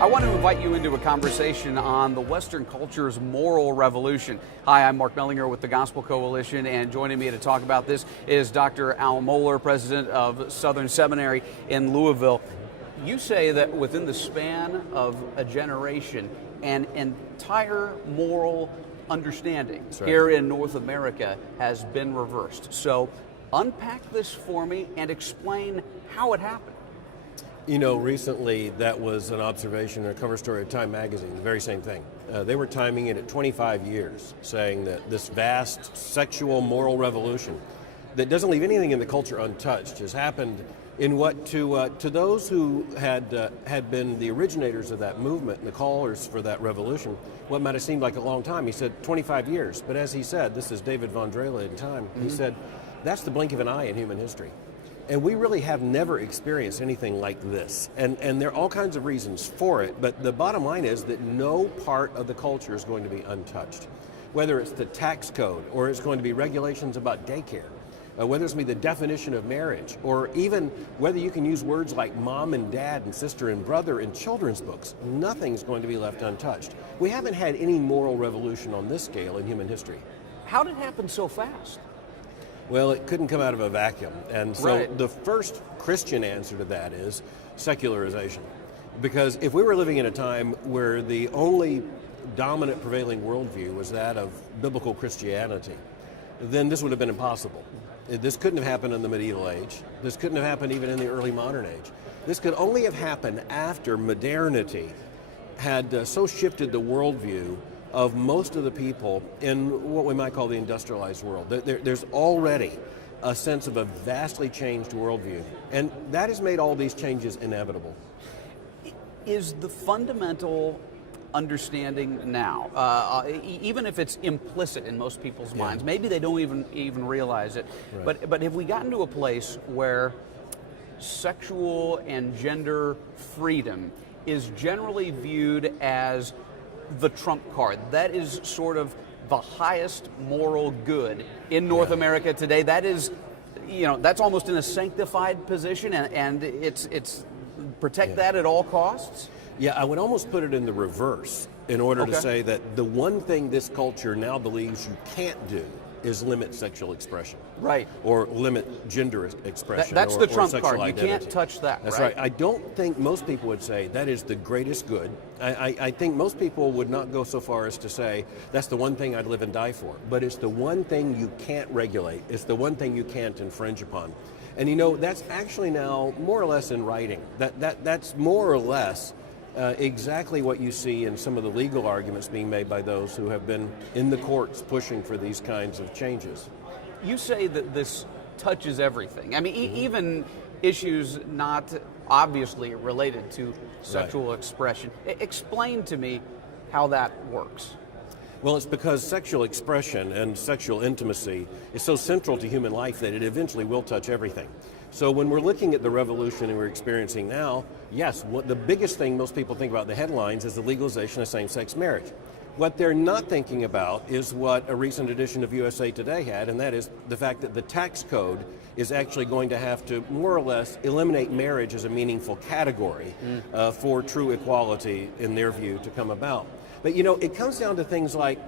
I want to invite you into a conversation on the Western culture's moral revolution. Hi, I'm Mark Mellinger with the Gospel Coalition, and joining me to talk about this is Dr. Al Mohler, president of Southen Seminary in Louisville. You say that within the span of a generation, an entire moral understanding here in North America has been reversed. So unpack this for me and explain how it happened. You know, recently that was an observation in a cover story of Time magazine, the very same thing. They were timing it at 25 years, saying that this vast sexual moral revolution that doesn't leave anything in the culture untouched has happened in what to those who had been the originators of that movement and the callers for that revolution, what might have seemed like a long time. He said 25 years, but as he said, this is David von Drele in Time, he said, that's the blink of an eye in human history. And we really have never experienced anything like this. And there are all kinds of reasons for it, but the bottom line is that no part of the culture is going to be untouched. Whether it's the tax code, or it's going to be regulations about daycare, whether it's going to be the definition of marriage, or even whether you can use words like mom and dad and sister and brother in children's books, nothing's going to be left untouched. We haven't had any moral revolution on this scale in human history. How did it happen so fast? Well, it couldn't come out of a vacuum. And so the first Christian answer to that is secularization. Because if we were living in a time where the only dominant prevailing worldview was that of biblical Christianity, then this would have been impossible. This couldn't have happened in the medieval age. This couldn't have happened even in the early modern age. This could only have happened after modernity had so shifted the worldview of most of the people in what we might call the industrialized world. There's already a sense of a vastly changed worldview, and that has made all these changes inevitable. Is the fundamental understanding now, even if it's implicit in most people's minds, maybe they don't even realize it, but have we gotten to a place where sexual and gender freedom is generally viewed as the trump card? That is sort of the highest moral good in North America today. That is, that's almost in a sanctified position, and it's protect that at all costs? Yeah, I would almost put it in the reverse in order to say that the one thing this culture now believes you can't do is limit sexual expression. Right. Or limit gender expression. That's the trump card. You can't touch that. That's right. I don't think most people would say that is the greatest good. I think most people would not go so far as to say that's the one thing I'd live and die for. But it's the one thing you can't regulate. It's the one thing you can't infringe upon. And that's actually now more or less in writing. That's more or less exactly what you see in some of the legal arguments being made by those who have been in the courts pushing for these kinds of changes. You say that this touches everything. I mean, even issues not obviously related to sexual expression. Explain to me how that works. Well, it's because sexual expression and sexual intimacy is so central to human life that it eventually will touch everything. So when we're looking at the revolution we're experiencing now, yes, the biggest thing most people think about in the headlines is the legalization of same-sex marriage. What they're not thinking about is what a recent edition of USA Today had, and that is the fact that the tax code is actually going to have to more or less eliminate marriage as a meaningful category for true equality, in their view, to come about. But it comes down to things like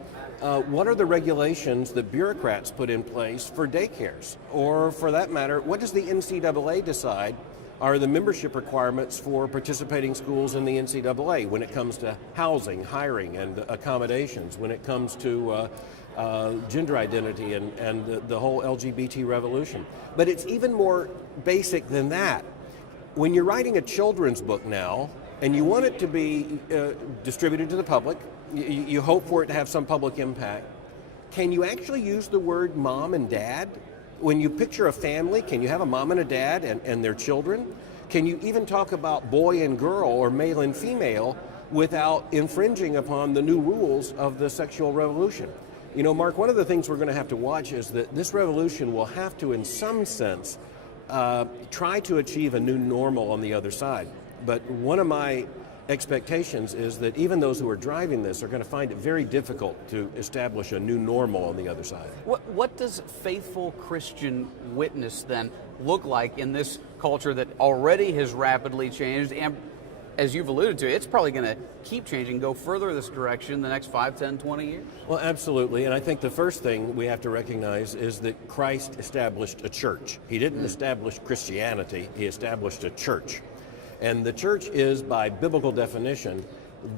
what are the regulations that bureaucrats put in place for daycares? Or for that matter, what does the NCAA decide are the membership requirements for participating schools in the NCAA when it comes to housing, hiring, and accommodations, when it comes to gender identity and the whole LGBT revolution? But it's even more basic than that. When you're writing a children's book now, and you want it to be distributed to the public, you hope for it to have some public impact, can you actually use the word mom and dad? When you picture a family, can you have a mom and a dad and their children? Can you even talk about boy and girl or male and female without infringing upon the new rules of the sexual revolution? Mark, one of the things we're going to have to watch is that this revolution will have to, in some sense, try to achieve a new normal on the other side. But one of my expectations is that even those who are driving this are going to find it very difficult to establish a new normal on the other side. What does faithful Christian witness then look like in this culture that already has rapidly changed and as you've alluded to, it's probably going to keep changing, go further this direction in the next 5, 10, 20 years. Well, absolutely. And I think the first thing we have to recognize is that Christ established a church. He didn't establish Christianity, he established a church. And the church is, by biblical definition,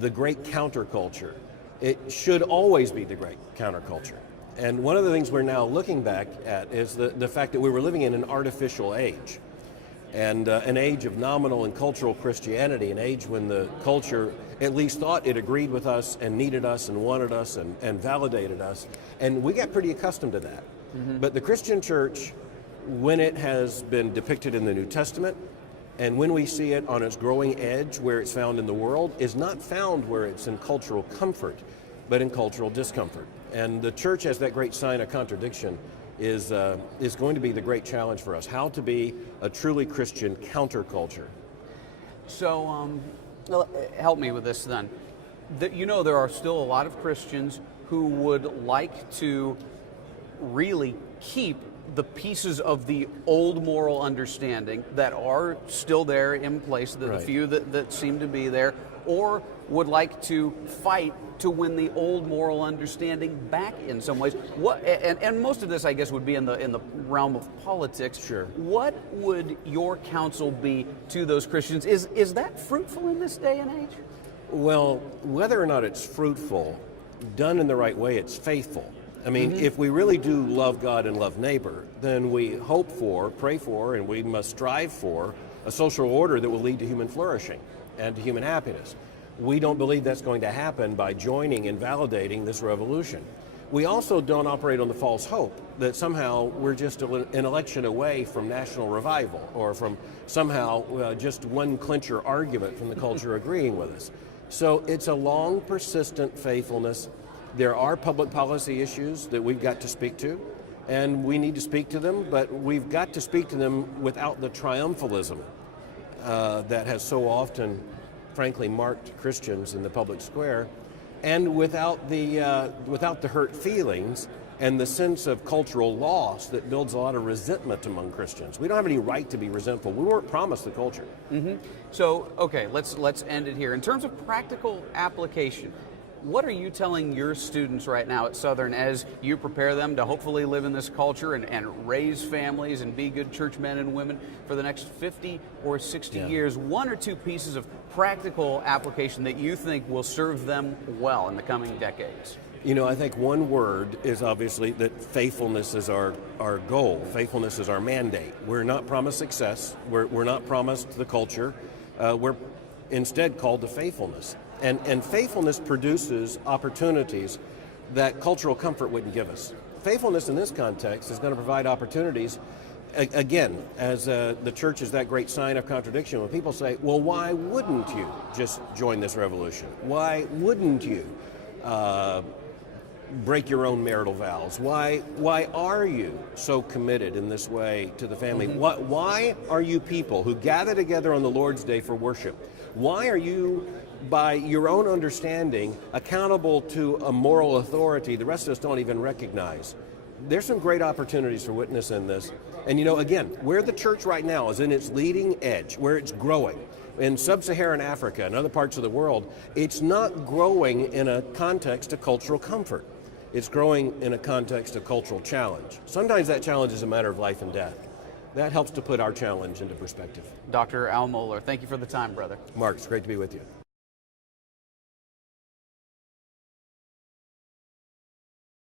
the great counterculture. It should always be the great counterculture. And one of the things we're now looking back at is the fact that we were living in an artificial age. And an age of nominal and cultural Christianity, an age when the culture at least thought it agreed with us and needed us and wanted us and validated us. And we got pretty accustomed to that. But the Christian church, when it has been depicted in the New Testament, and when we see it on its growing edge where it's found in the world, is not found where it's in cultural comfort, but in cultural discomfort. And the church, as that great sign of contradiction, is going to be the great challenge for us, how to be a truly Christian counterculture. So help me with this then. There are still a lot of Christians who would like to really keep the pieces of the old moral understanding that are still there in place, the few that seem to be there, or would like to fight to win the old moral understanding back in some ways. And most of this, I guess, would be in the realm of politics. Sure. What would your counsel be to those Christians? Is that fruitful in this day and age? Well, whether or not it's fruitful, done in the right way, it's faithful. I mean, if we really do love God and love neighbor, then we hope for, pray for, and we must strive for a social order that will lead to human flourishing and to human happiness. We don't believe that's going to happen by joining and validating this revolution. We also don't operate on the false hope that somehow we're just an election away from national revival, or from somehow just one clincher argument from the culture agreeing with us. So it's a long, persistent faithfulness. There are public policy issues that we've got to speak to, and we need to speak to them, but we've got to speak to them without the triumphalism that has so often, frankly, marked Christians in the public square, and without the hurt feelings and the sense of cultural loss that builds a lot of resentment among Christians. We don't have any right to be resentful. We weren't promised the culture. So, okay, let's end it here. In terms of practical application, what are you telling your students right now at Southern as you prepare them to hopefully live in this culture and raise families and be good church men and women for the next 50 or 60 years? One or two pieces of practical application that you think will serve them well in the coming decades? You know, I think one word is obviously that faithfulness is our goal. Faithfulness is our mandate. We're not promised success. We're not promised the culture. We're instead called to faithfulness. And faithfulness produces opportunities that cultural comfort wouldn't give us. Faithfulness in this context is going to provide opportunities, again, as the church is that great sign of contradiction. When people say, well, why wouldn't you just join this revolution? Why wouldn't you break your own marital vows? Why are you so committed in this way to the family? Why are you people who gather together on the Lord's Day for worship? Why are you, by your own understanding, accountable to a moral authority the rest of us don't even recognize? There's some great opportunities for witness in this. And you know, again, where the church right now is in its leading edge, where it's growing, in sub-Saharan Africa and other parts of the world, it's not growing in a context of cultural comfort. It's growing in a context of cultural challenge. Sometimes that challenge is a matter of life and death. That helps to put our challenge into perspective. Dr. Al Mohler, thank you for the time, brother. Mark, it's great to be with you.